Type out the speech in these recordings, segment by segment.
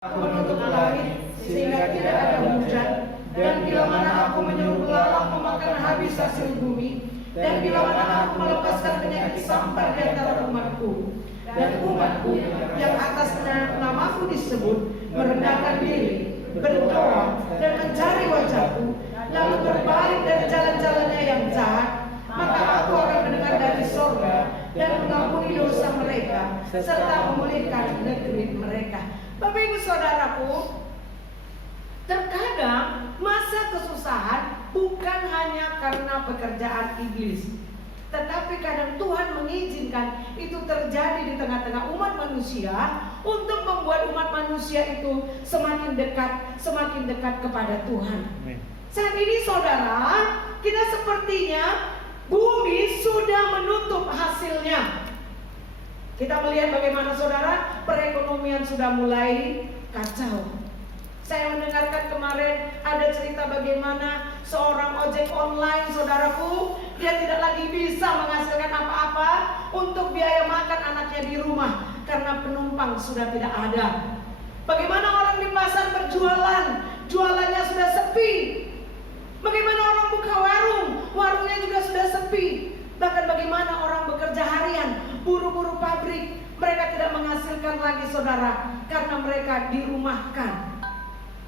Aku menutup langit sehingga tidak ada hujan, dan bila mana aku menyuruh belalang memakan habis hasil bumi, dan bila mana aku melepaskan penyakit sampar di antara umatku, dan umatku yang atasnya namaku disebut merendahkan diri, berdoa dan mencari wajahku, lalu berbalik dari jalan-jalannya yang jahat, maka aku akan mendengar dari sorga dan mengampuni dosa mereka serta memulihkan negeri mereka. Bapak Ibu Saudaraku, terkadang masa kesusahan bukan hanya karena pekerjaan iblis, tetapi kadang Tuhan mengizinkan itu terjadi di tengah-tengah umat manusia untuk membuat umat manusia itu semakin dekat kepada Tuhan. Saat ini saudara, kita sepertinya bumi sudah menutup hasilnya. Kita melihat bagaimana saudara, perekonomian sudah mulai kacau. Saya mendengarkan kemarin ada cerita bagaimana seorang ojek online, saudaraku, dia tidak lagi bisa menghasilkan apa-apa untuk biaya makan anaknya di rumah karena penumpang sudah tidak ada. Bagaimana orang di pasar berjualan, jualannya sudah sepi. Bagaimana orang buka warung, warungnya juga sudah sepi. Bahkan bagaimana orang bekerja harian, buruh-buruh pabrik, mereka tidak menghasilkan lagi saudara, karena mereka dirumahkan.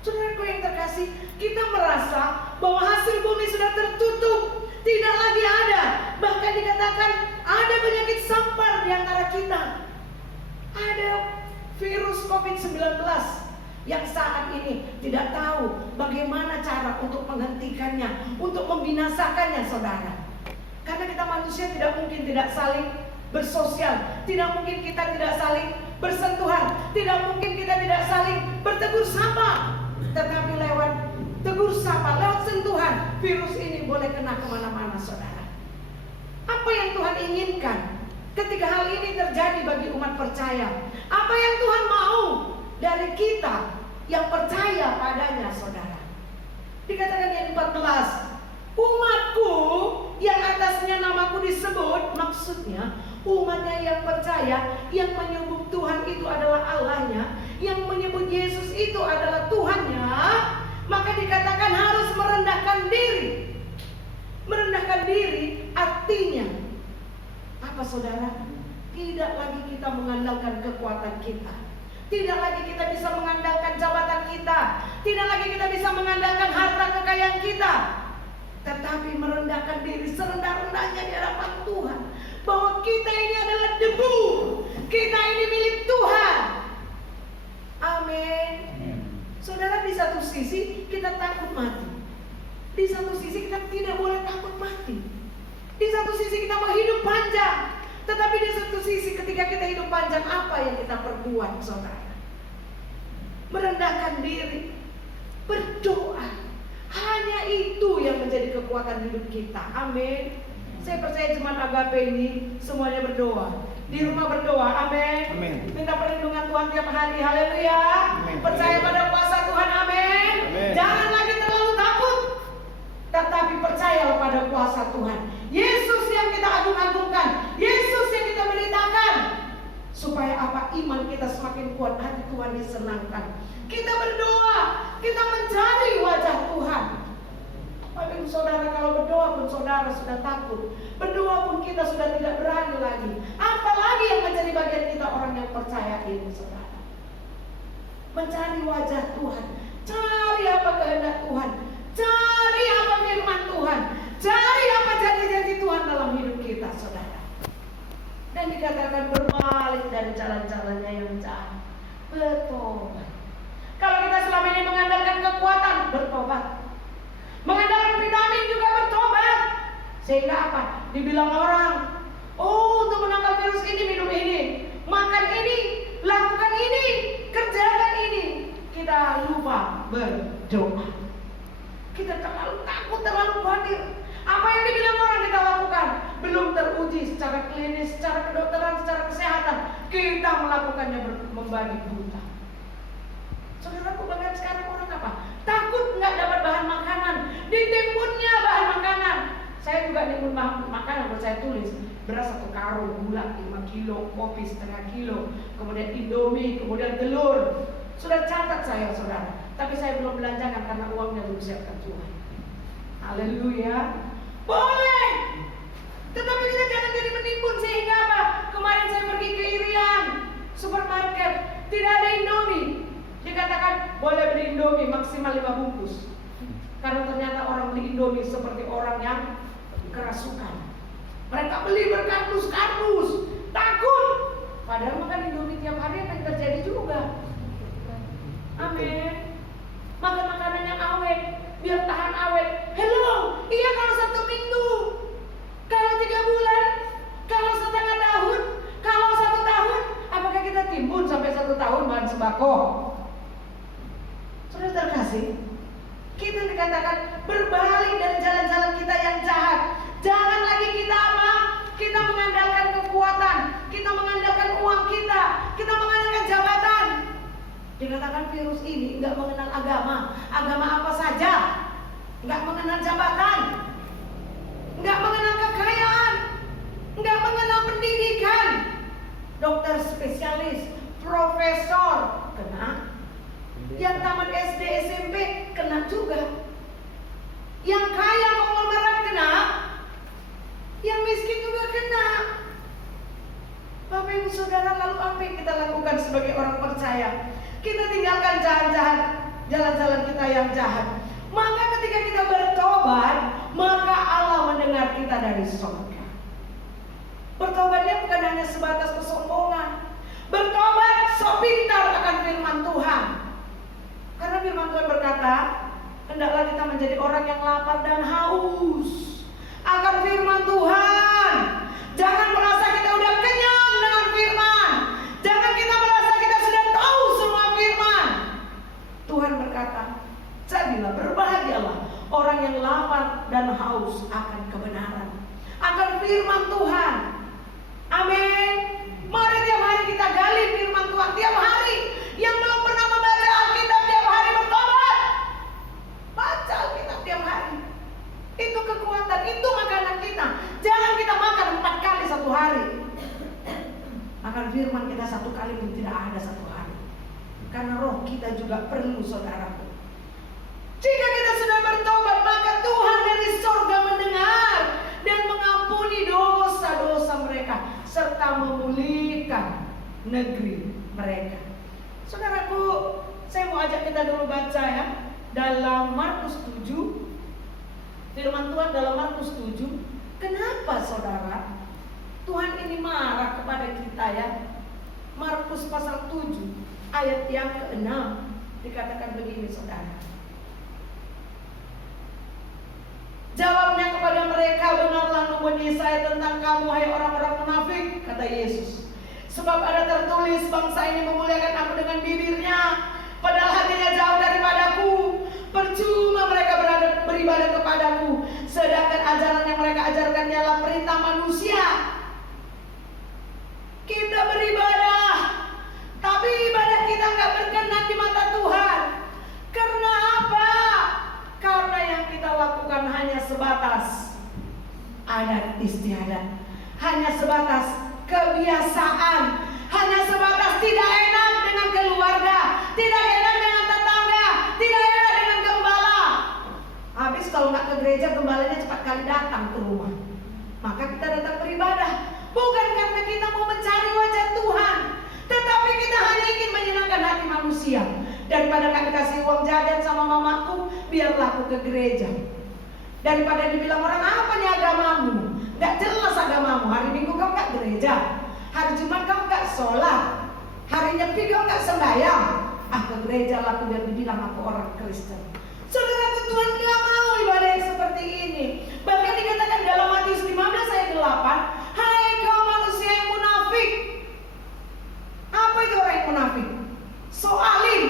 Saudaraku yang terkasih, kita merasa bahwa hasil bumi sudah tertutup, tidak lagi ada. Bahkan dikatakan ada penyakit sampar di antara kita. Ada virus COVID-19 yang saat ini tidak tahu bagaimana cara untuk menghentikannya, untuk membinasakannya saudara. Karena kita manusia tidak mungkin tidak saling bersosial, tidak mungkin kita tidak saling bersentuhan, tidak mungkin kita tidak saling bertegur sapa. Tetapi lewat tegur sapa, lewat sentuhan, virus ini boleh kena kemana-mana saudara. Apa yang Tuhan inginkan ketika hal ini terjadi bagi umat percaya? Apa yang Tuhan mau dari kita yang percaya padanya saudara? Dikatakan yang 14, umatku yang atasnya namaku disebut, maksudnya umatnya yang percaya, yang menyebut Tuhan itu adalah Allahnya, yang menyebut Yesus itu adalah Tuhannya, maka dikatakan harus merendahkan diri. Merendahkan diri artinya apa saudara? Tidak lagi kita mengandalkan kekuatan kita, tidak lagi kita bisa mengandalkan jabatan kita, tidak lagi kita bisa mengandalkan harta kekayaan kita, tetapi merendahkan diri serendah-rendahnya di hadapan Tuhan, bahwa kita ini adalah debu, kita ini milik Tuhan. Amin. Saudara, di satu sisi kita takut mati, di satu sisi kita tidak boleh takut mati. Di satu sisi kita mau hidup panjang, tetapi di satu sisi ketika kita hidup panjang, apa yang kita perbuat saudara? Merendahkan diri, berdoa. Hanya itu yang menjadi kekuatan hidup kita. Amin. Saya percaya jemaat Agape ini semuanya berdoa. Di rumah berdoa. Amin. Amin. Minta perlindungan Tuhan tiap hari. Haleluya. Percaya pada kuasa Tuhan. Amin. Jangan lagi terlalu takut, tetapi percayalah pada kuasa Tuhan. Yesus yang kita agung-agungkan, Yesus yang kita beritakan, supaya apa? Iman kita semakin kuat, hati Tuhan disenangkan. Kita berdoa, kita mencari wajah Tuhan. Bapak Ibu Saudara, kalau berdoa pun saudara sudah takut, berdoa pun kita sudah tidak berani lagi. Apalagi yang menjadi bagian kita orang yang percaya ini saudara. Mencari wajah Tuhan, cari apa kehendak Tuhan, cari apa firman Tuhan, cari apa janji-janji Tuhan dalam hidup kita saudara. Dan dikatakan berbalik dari jalan-jalannya yang jahat, bertobat. Kalau kita selama ini mengandalkan kekuatan, bertobat. Mengandalkan vitamin juga bertobat. Sehingga apa? Dibilang orang, oh untuk menangkal virus ini minum ini, makan ini, lakukan ini, kerjakan ini. Kita lupa berdoa. Kita terlalu takut, terlalu khawatir. Apa yang dibilang orang kita lakukan belum teruji secara klinis, secara kedokteran, secara kesehatan. Kita melakukannya membagi buta. Saudaraku, bahkan sekarang orang apa? Takut nggak dapat bahan makanan, ditimbunnya bahan makanan. Saya juga nimbun bahan makanan, saya tulis beras 1 karung, gula 5 kilo, kopi setengah kilo, kemudian indomie, kemudian telur. Sudah catat saya, saudara. Tapi saya belum belanjakan karena uangnya belum siapkan Tuhan. Haleluya. Boleh. Tetapi kita jangan jadi menimbun sehingga apa? Kemarin saya pergi ke Irian supermarket, tidak ada Indomie. Dikatakan boleh beli Indomie maksimal 5 bungkus. Karena ternyata orang beli Indomie seperti orang yang kerasukan. Mereka beli berkardus-kardus, takut. Padahal makan Indomie tiap hari akan terjadi juga. Amin. Makan makanan yang awet, biar tahan awet. Hello, iya kalau 1 minggu, kalau 3 bulan, kalau setengah tahun, kalau 1 tahun, apakah kita timbun sampai 1 tahun bahan sembako? Sudah terkasih, kita dikatakan berbalik dari jalan-jalan kita yang jahat. Jangan lagi kita apa? Kita mengandalkan kekuatan, kita mengandalkan uang kita mengandalkan jabatan. Dikatakan virus ini nggak mengenal agama apa saja, nggak mengenal jabatan, nggak mengenal kekayaan, nggak mengenal pendidikan. Dokter spesialis, profesor kena, yang tamat SD SMP kena juga, yang kaya konglomerat kena, yang miskin juga kena. Bapak Ibu Saudara, lalu apa yang kita lakukan sebagai orang percaya? Kita tinggalkan jalan-jalan kita yang jahat. Maka ketika kita bertobat, maka Allah mendengar kita dari surga. Bertobatnya bukan hanya sebatas kesombongan. Bertobat so pintar akan firman Tuhan. Karena firman Tuhan berkata, hendaklah kita menjadi orang yang lapar dan haus akan firman Tuhan. Jangan merasa kita udah kenyang dengan firman. Jangan kita merasa kita sudah tahu semua firman. Tuhan berkata, jadilah berbahagialah orang yang lapar dan haus akan kebenaran, akan firman Tuhan. Amin. Mari tiap hari kita gali firman Tuhan tiap hari. Yang belum pernah membaca Alkitab tiap hari bertobat. Baca Alkitab tiap hari. Itu kekuatan, itu makanan kita. Jangan kita makan 4 kali 1 hari. Makan firman kita 1 kali pun tidak ada 1 hari. Karena roh kita juga perlu, saudaraku. Jika kita sudah bertobat, maka Tuhan dari surga mendengar dan mengampuni dosa-dosa mereka serta memulihkan negeri mereka. Saudaraku, saya mau ajak kita dulu baca ya, dalam Markus 7. Firman Tuhan dalam Markus 7. Kenapa saudara Tuhan ini marah kepada kita ya? Markus pasal 7 ayat yang ke-6 dikatakan begini, saudara. Jawabnya kepada mereka, benarlah nubuat Yesaya tentang kamu, hai orang-orang munafik, kata Yesus. Sebab ada tertulis, bangsa ini memuliakan aku dengan bibirnya, padahal hatinya jauh daripadaku. Percuma mereka beribadah kepadaku, sedangkan ajaran yang mereka ajarkan ialah perintah manusia. Kita beribadah, tapi ibadah kita nggak berkenan di mata Tuhan. Karena apa? Karena yang kita lakukan hanya sebatas adat istiadat, hanya sebatas kebiasaan, hanya sebatas tidak enak dengan keluarga, tidak enak dengan tetangga, tidak enak dengan gembala. Habis kalau nggak ke gereja, gembalanya cepat kali datang ke rumah. Maka kita datang beribadah bukan karena kita mau mencari wajah Tuhan, tetapi kita hanya ingin menyenangkan hati manusia. Daripada nggak dikasih uang jajan sama mamaku, biarlah aku ke gereja. Daripada dibilang orang, apa nih agamamu? Nggak jelas agamamu. Hari Minggu kau nggak gereja, hari Jumat kau nggak sholat, hari Nyepi kau nggak sembahyang. Ke gereja lah aku biar dibilang aku orang Kristen. Saudara, Tuhan nggak mau ibadah yang seperti ini. Bahkan dikatakan dalam Matius 15 ayat 8, hai kau manusia yang munafik. Apa itu orang yang munafik? So alim,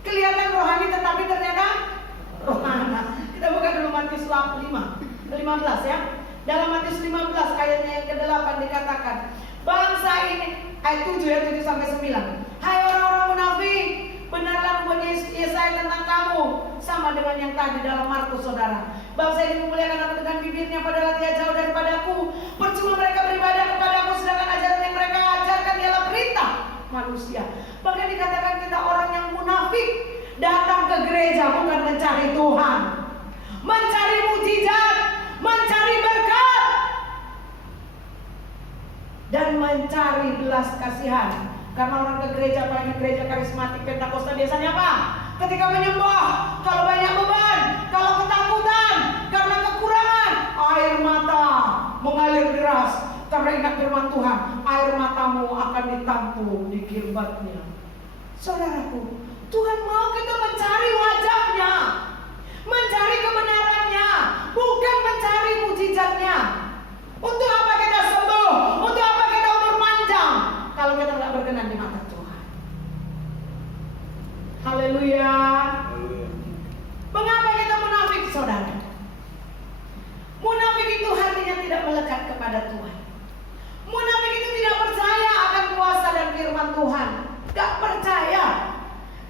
kelihatan rohani tetapi ternyata rohana. Kita buka dulu Matius 15 ya. Dalam Matius 15 ayatnya yang ke-8 dikatakan, bangsa ini, ayat 7 ya, 7 sampai 9. Hai orang-orang munafik, benarlah nubuat Yesaya tentang kamu, sama dengan yang tadi dalam Markus, saudara. Bangsa ini memuliakan aku dengan bibirnya, padahal dia jauh daripadaku. Percuma mereka beribadah kepadaku, sedangkan ajaran yang mereka ajarkan ialah perintah manusia. Bahkan dikatakan kita orang yang munafik, datang ke gereja bukan mencari Tuhan, mencari mujizat, mencari berkat, dan mencari belas kasihan. Karena orang ke gereja, apalagi gereja karismatik Pentakosta, biasanya apa? Ketika menyembah, kalau banyak beban, kalau ketakutan, karena kekurangan, air mata mengalir deras. Karena ingat firman Tuhan, air matamu akan ditampung di kirbatnya. Saudaraku, Tuhan mau kita mencari wajahnya, mencari kebenarannya, bukan mencari mujizatnya. Untuk apa kita sembuh? Untuk apa kita umur panjang kalau kita nggak berkenan di mata Tuhan? Haleluya. Mengapa kita munafik, saudara? Munafik itu hatinya tidak melekat kepada Tuhan. Munafik itu tidak percaya akan kuasa dan firman Tuhan. Gak percaya.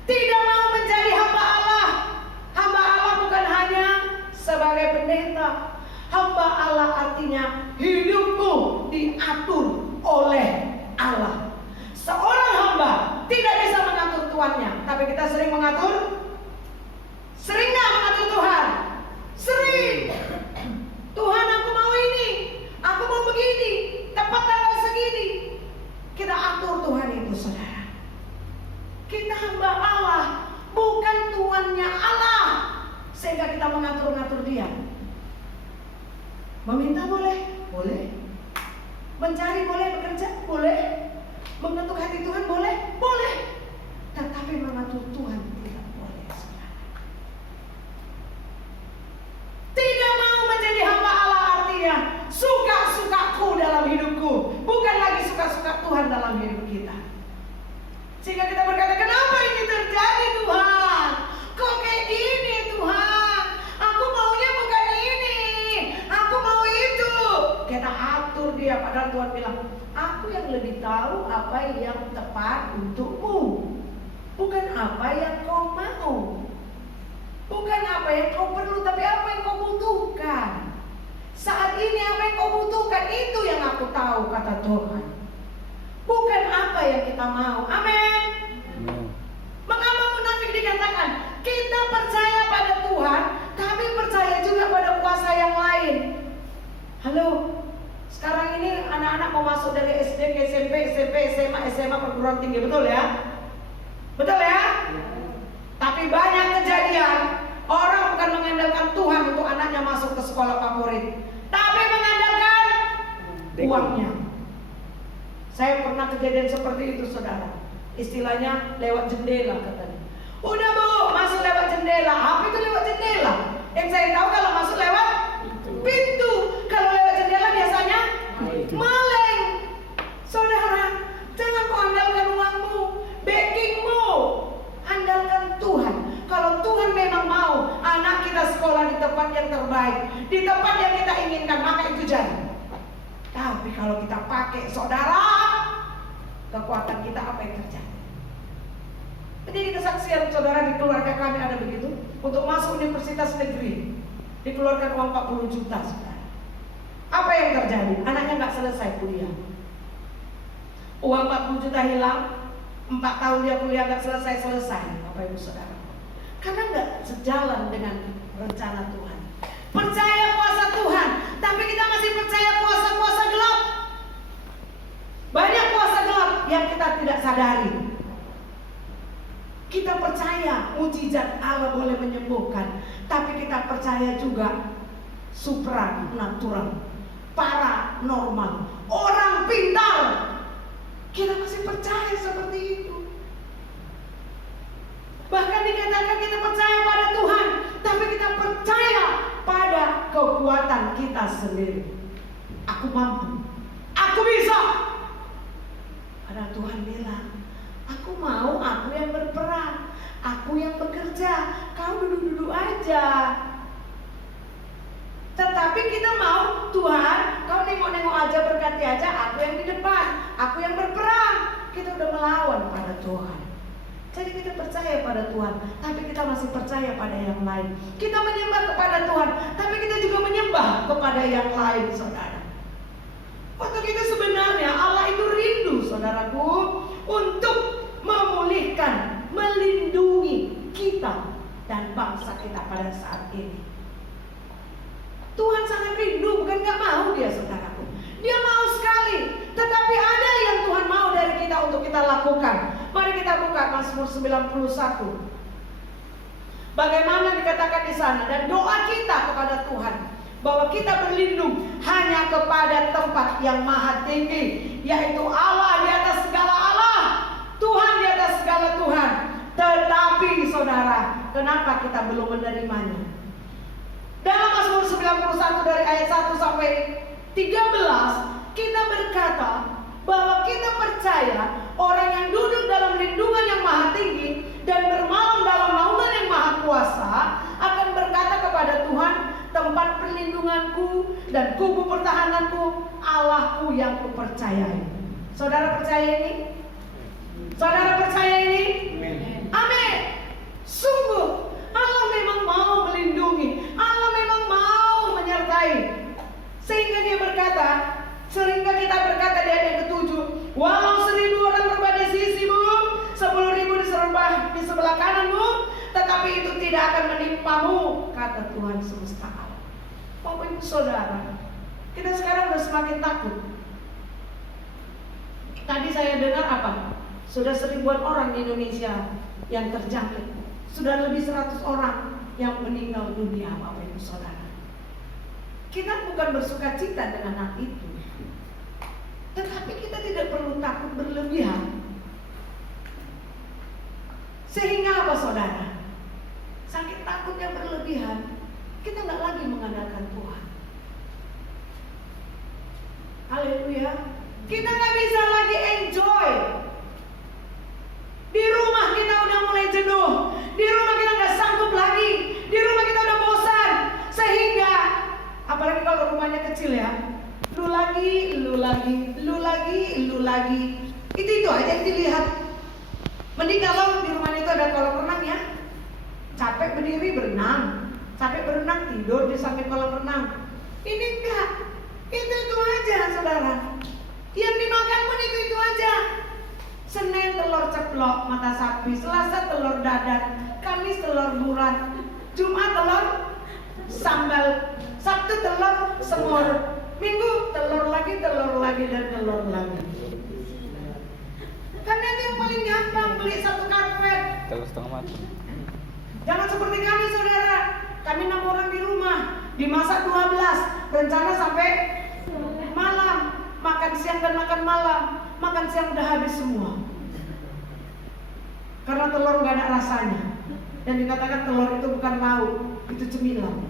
Tidak mau menjadi hamba Allah. Hamba Allah bukan hanya sebagai pendeta. Hamba Allah artinya hidupmu diatur oleh Allah. Seorang hamba tidak bisa mengatur tuannya, tapi kita sering mengatur. Sering gak mengatur Tuhan? Sering. Tuhan, aku mau ini, aku mau begini, tepat tanggal segini. Kita atur Tuhan itu, saudara. Kita hamba Allah, bukan tuannya Allah, sehingga kita mengatur-ngatur dia. Meminta boleh? Boleh. Mencari boleh, bekerja? Boleh. Mengetuk hati Tuhan? Boleh? Boleh. Tetapi mengatur Tuhan tidak boleh, saudara. Tidak mau menjadi hamba Allah artinya suka-sukaku dalam hidupku, bukan lagi suka-suka Tuhan dalam hidup kita. Sehingga kita berkata, kenapa ini terjadi Tuhan? Kok kayak gini Tuhan? Aku maunya bukan ini, aku mau itu. Kita atur dia, padahal Tuhan bilang, aku yang lebih tahu apa yang tepat untukmu, bukan apa yang kau mau. Bukan apa yang kau perlu, tapi apa yang kau butuhkan. Saat ini apa yang kau butuhkan, itu yang aku tahu, kata Tuhan. Bukan apa yang kita mau. Amin. Mengapa munafik dikatakan? Kita percaya pada Tuhan, tapi percaya juga pada kuasa yang lain. Halo, sekarang ini anak-anak mau masuk dari SD ke SMP, SMA perguruan tinggi, betul ya? Betul ya? Tapi banyak kejadian orang bukan mengandalkan Tuhan untuk anaknya masuk ke sekolah favorit, tapi mengandalkan uangnya. Saya pernah kejadian seperti itu, saudara. Istilahnya lewat jendela katanya. Udah Bu, masuk lewat jendela. Apa itu lewat jendela? Yang saya tahu kalau masuk lewat pintu. Kalau lewat jendela biasanya maling. Saudara, jangan kau andalkan uangmu, backingmu. Andalkan Tuhan. Kalau Tuhan memang mau anak kita sekolah di tempat yang terbaik, di tempat yang kita inginkan, maka itu jadi. Tapi kalau kita pakai, saudara, kekuatan kita apa yang terjadi? Jadi kesaksian saudara di keluarga kami ada begitu. Untuk masuk universitas negeri dikeluarkan uang 40 juta, saudara. Apa yang terjadi? Anaknya nggak selesai kuliah. Uang 40 juta hilang. 4 tahun dia kuliah gak selesai-selesai, Bapak Ibu Saudara. Karena gak sejalan dengan rencana Tuhan. Percaya kuasa Tuhan, tapi kita masih percaya kuasa-kuasa gelap. Banyak kuasa gelap yang kita tidak sadari. Kita percaya mujizat Allah boleh menyembuhkan, tapi kita percaya juga supranatural, paranormal, orang pintar. Kita masih percaya seperti itu. Bahkan dikatakan kita percaya pada Tuhan, tapi kita percaya pada kekuatan kita sendiri. Aku mampu, aku bisa. Padahal Tuhan bilang, aku mau, aku yang berperan, aku yang bekerja, kau duduk-duduk aja. Tetapi kita mau, Tuhan, kau nengok-nengok aja, berkati aja, aku yang di depan, aku yang berperang. Kita udah melawan pada Tuhan. Jadi kita percaya pada Tuhan, tapi kita masih percaya pada yang lain. Kita menyembah kepada Tuhan, tapi kita juga menyembah kepada yang lain, saudara. Waktu kita sebenarnya Allah itu rindu, saudara. saudaraku, untuk memulihkan, melindungi kita dan bangsa kita pada saat ini. Tuhan sangat rindu, bukan gak mau dia, saudaraku. Dia mau sekali, tetapi ada yang Tuhan mau dari kita untuk kita lakukan. Mari kita buka Mazmur 91. Bagaimana dikatakan di sana, dan doa kita kepada Tuhan bahwa kita berlindung hanya kepada tempat yang maha tinggi, yaitu Allah di atas segala Allah, Tuhan di atas segala Tuhan. Tetapi saudara, kenapa kita belum menerimanya? Dalam Mazmur 91 dari ayat 1 sampai 13, kita berkata bahwa kita percaya orang yang duduk dalam lindungan yang maha tinggi dan bermalam dalam naungan yang maha kuasa akan berkata kepada Tuhan, tempat perlindunganku dan kubu pertahananku, Allahku yang kupercayai. Saudara percaya ini? Saudara percaya ini? Amin. Sungguh Allah memang mau melindungi, Allah memang mau menyertai. Sehingga dia berkata, sehingga kita berkata di ayat yang ke-7, walau 1.000 orang rebah di sisimu, 10.000 di sebelah kananmu, tetapi itu tidak akan menimpamu, kata Tuhan semesta alam. Bapak Ibu Saudara, kita sekarang sudah semakin takut. Tadi saya dengar apa? Sudah 1.000-an orang di Indonesia yang terjangkit. Sudah lebih 100 orang yang meninggal dunia, Bapak Ibu Saudara. Kita bukan bersuka cita dengan hal itu, tetapi kita tidak perlu takut berlebihan. Sehingga apa saudara? Sakit takut yang berlebihan, kita nggak lagi mengandalkan Tuhan. Haleluya. Kita nggak bisa lagi enjoy. Di rumah kita udah mulai jenuh, di rumah kita nggak sanggup lagi, di rumah kita udah bosan. Sehingga apalagi kalau rumahnya kecil ya, lu lagi. Itu aja yang dilihat. Mending kalau di rumah itu ada kolam renang ya, capek berdiri berenang, capek berenang tidur di samping kolam renang. Ini enggak, itu aja saudara. Yang dimakan pun itu aja. Senin telur ceplok mata sapi, Selasa telur dadar, Kamis telur burat, Jumat telur sambal, Sabtu telur semur, Minggu telur lagi dan telur lagi. Karena itu yang paling gampang, beli satu karpet. Telur setengah mati. Jangan seperti kami saudara. Kami 6 orang di rumah, dimasak 12, rencana sampai malam. Makan siang dan makan malam. Makan siang udah habis semua. Karena telur gak ada rasanya. Dan dikatakan telur itu bukan lauk, itu cemilan.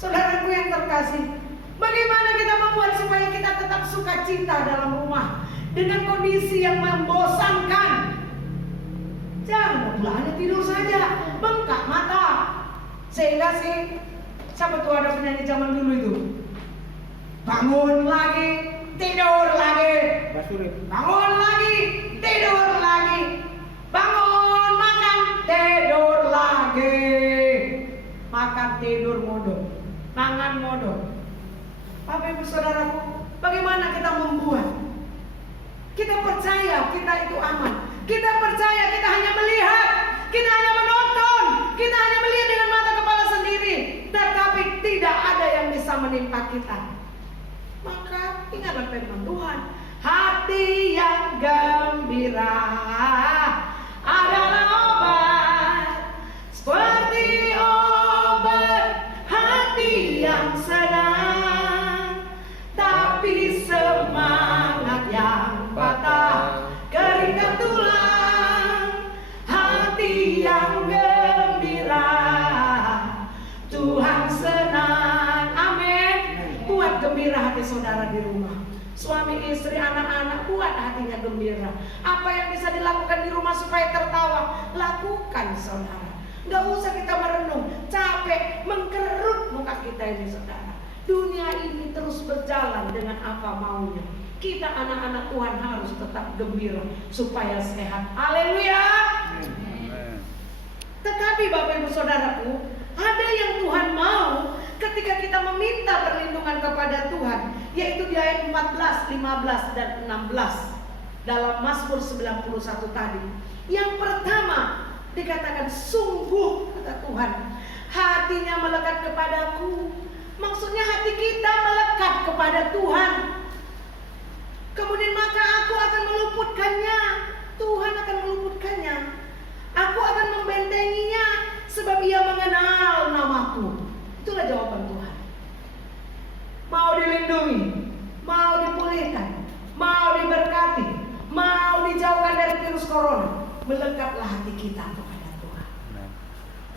Saudaraku yang terkasih, bagaimana kita membuat supaya kita tetap sukacita dalam rumah dengan kondisi yang membosankan? Jangan pula hanya tidur saja, bengkak mata. Sehingga siapa tuh ada penyanyi zaman dulu itu, bangun lagi, tidur lagi, bangun lagi, tidur lagi, bangun, makan, tidur lagi, makan, tidur, modal, tangan modal. Bapak Ibu Saudaraku, bagaimana kita membuat? Kita percaya kita itu aman. Kita percaya kita hanya melihat, kita hanya menonton, kita hanya melihat dengan mata kepala sendiri, tetapi tidak ada yang bisa menimpa kita. Maka ingatlah firman Tuhan, hati yang gembira adalah obat, seperti obat hati yang senang, tapi semangat yang patah keringkan tulang. Hati yang gembira Tuhan senang. Amin. Buat gembira hati saudara di rumah. Suami, istri, anak-anak, buat hatinya gembira. Apa yang bisa dilakukan di rumah supaya tertawa, lakukan saudara. Gak usah kita merenung, capek, mengkerut muka kita ini saudara. Dunia ini terus berjalan dengan apa maunya. Kita anak-anak Tuhan harus tetap gembira supaya sehat. Haleluya. Tetapi Bapak Ibu Saudaraku, ada yang Tuhan mau ketika kita meminta perlindungan kepada Tuhan, yaitu di ayat 14, 15 dan 16. dalam Mazmur 91 tadi. Yang pertama dikatakan sungguh, kata Tuhan, hatinya melekat kepadaku. Maksudnya hati kita melekat kepada Tuhan. Kemudian maka aku akan meluputkannya. Tuhan akan meluputkannya. Aku akan membentenginya sebab ia mengenal namaku. Itulah jawaban Tuhan. Mau dilindungi, mau dipulihkan, mau diberkati, mau dijauhkan dari virus corona, melekatlah hati kita kepada Tuhan.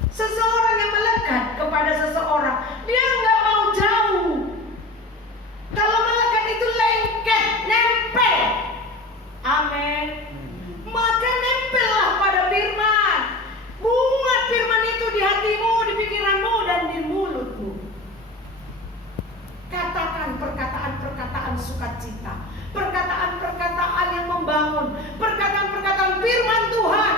Seseorang yang melekat kepada seseorang, dia nggak mau jauh. Kalau melekat itu lengket, nempel. Amin. Maka nempellah pada firman. Buat firman itu di hatimu, di pikiranmu, dan di mulutmu. Katakan perkataan-perkataan sukacita, perkataan-perkataan yang membangun, perkataan-perkataan firman Tuhan.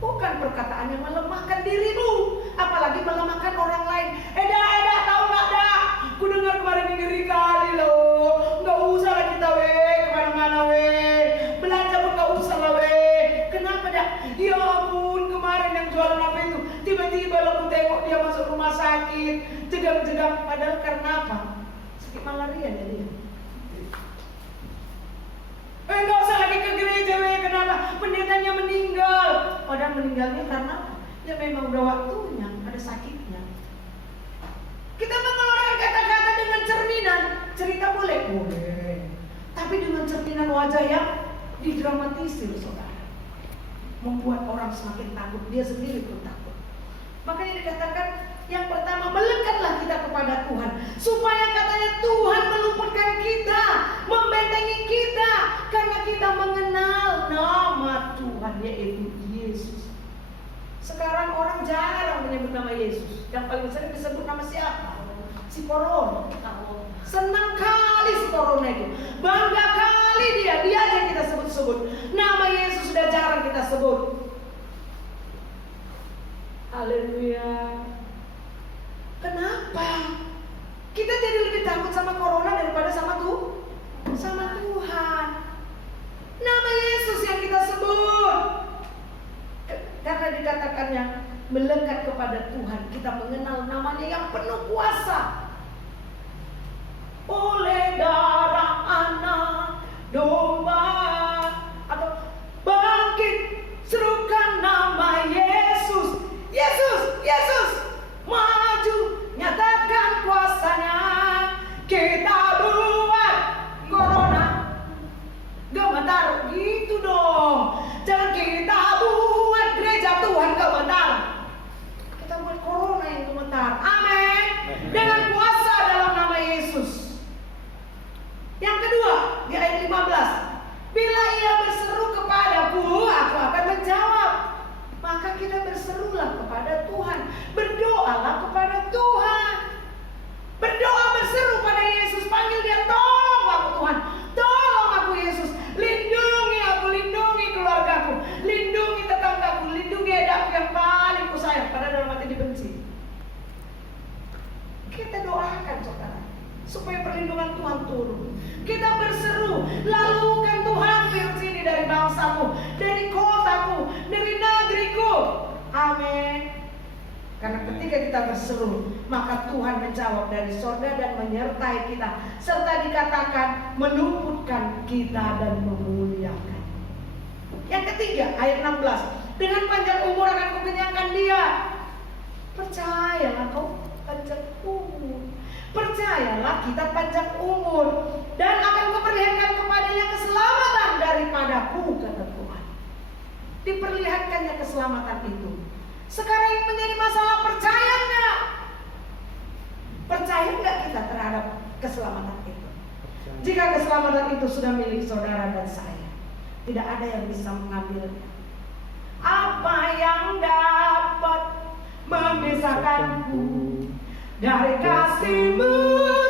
Bukan perkataan yang melemahkan dirimu, apalagi melemahkan orang lain. Eda, tahu nggak dah? Ku dengar kemarin ngeri kali loh. Nggak usah lah kita kemana-mana belanja pun nggak usah lah Kenapa dah? Ya ampun, kemarin yang jualan apa itu? Tiba-tiba aku tengok dia masuk rumah sakit, jegang-jegang. Padahal karena apa? Sakit malaria dia. Nggak usah lagi ke gereja kenapa? Pendetanya meninggal. Padahal meninggalnya karena apa? Ya memang udah waktunya, ada sakitnya. Kita mengeluarkan kata-kata dengan cerminan. Cerita boleh? Boleh. Tapi dengan cerminan wajah yang didramatisir, saudara. Membuat orang semakin takut, dia sendiri pun takut. Makanya dikatakan yang pertama, melekatlah kita kepada Tuhan, supaya katanya Tuhan meluputkan kita, membentengi kita, karena kita mengenal nama Tuhan, yaitu Yesus. Sekarang orang jarang menyebut nama Yesus. Yang paling sering disebut nama siapa? Si Corona. Senang kali si Corona itu, bangga kali dia aja yang kita sebut-sebut. Nama Yesus sudah jarang kita sebut. Haleluya. Kenapa? Kita jadi lebih takut sama Corona daripada sama Tuhan. Nama Yesus yang kita sebut. Karena dikatakannya melekat kepada Tuhan, kita mengenal namanya yang penuh kuasa. Oleh darah anak domba, atau bangkit, serukan nama Yesus. Yesus, Yesus, maju, nyatakan kuasanya. Kita buat Corona gemetar, gitu dong. Jangan kita buat gereja Tuhan gemetar, kita buat Corona yang gemetar. Amin. Dengan kuasa dalam nama Yesus. Yang kedua, di ayat 15, bila ia berseru kepadaku, aku akan menjawab. Maka kita berserulah kepada Tuhan, berdoalah kepada Tuhan. Berdoa, berseru pada Yesus, panggil dia, tolong aku Tuhan, tolong aku Yesus, lindungi aku, lindungi keluargaku, lindungi tetanggaku, lindungi edaku yang paling kusayang, padahal dalam hati dibenci. Kita doakan saudara, supaya perlindungan Tuhan turun. Kita berseru, lalukan Tuhan virus ini dari bangsamu, dari kotaku, dari negeriku. Amin. Karena ketika kita berseru, maka Tuhan menjawab dari sorga dan menyertai kita, serta dikatakan meluputkan kita dan memuliakan. Yang ketiga, ayat 16, dengan panjang umur akan kukenyangkan dia. Percayalah kau panjang umur. Percayalah kita panjang umur, dan akan kuperlihatkan kepadanya keselamatan daripadaku, kata Tuhan. Diperlihatkannya keselamatan itu. Sekarang yang menjadi masalah, percaya nggak? Percaya nggak kita terhadap keselamatan itu? Jika keselamatan itu sudah milik saudara dan saya, tidak ada yang bisa mengambilnya. Apa yang dapat memisahkanku dari kasih-Mu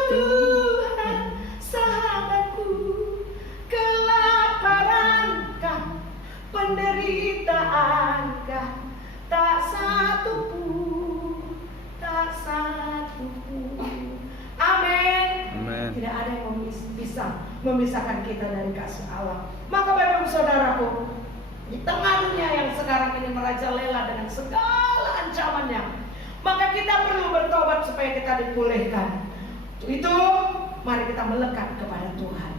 Tuhan, sahabatku? Kelaparankah, penderitaankah? Tak satu pun, tak satu pun. Amin. Tidak ada yang bisa memisahkan kita dari kasih Allah. Maka Bapak Ibu Saudaraku, di tengah dunia yang sekarang ini merajalela dengan segala ancamannya, maka kita perlu bertobat supaya kita dipulihkan. Itu mari kita melekat kepada Tuhan.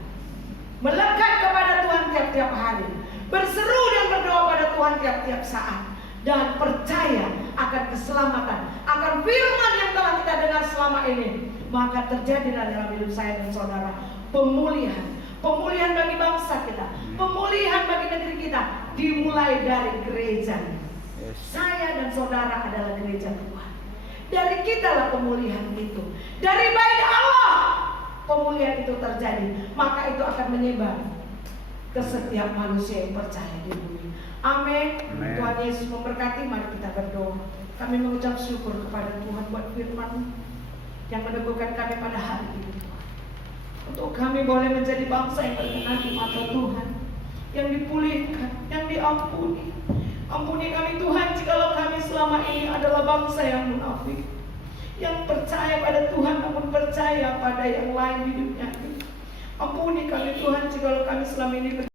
Melekat kepada Tuhan tiap-tiap hari. Berseru dan berdoa pada Tuhan tiap-tiap saat. Dan percaya akan keselamatan, akan firman yang telah kita dengar selama ini. Maka terjadilah dalam hidup saya dan saudara pemulihan. Pemulihan bagi bangsa kita, pemulihan bagi negeri kita, dimulai dari gereja. Saya dan saudara adalah gereja Tuhan. Dari kitalah pemulihan itu. Dari bait Allah pemulihan itu terjadi. Maka itu akan menyebar ke setiap manusia yang percaya di bumi. Amin. Tuhan Yesus memberkati. Mari kita berdoa. Kami mengucap syukur kepada Tuhan buat firman yang meneguhkan kami pada hari ini. Untuk kami boleh menjadi bangsa yang berkenan di mata Tuhan, yang dipulihkan, yang diampuni. Ampuni kami Tuhan jikalau kami selama ini adalah bangsa yang munafik, yang percaya pada Tuhan namun percaya pada yang lain di dunia ini. Ampuni kami Tuhan jikalau kami selama ini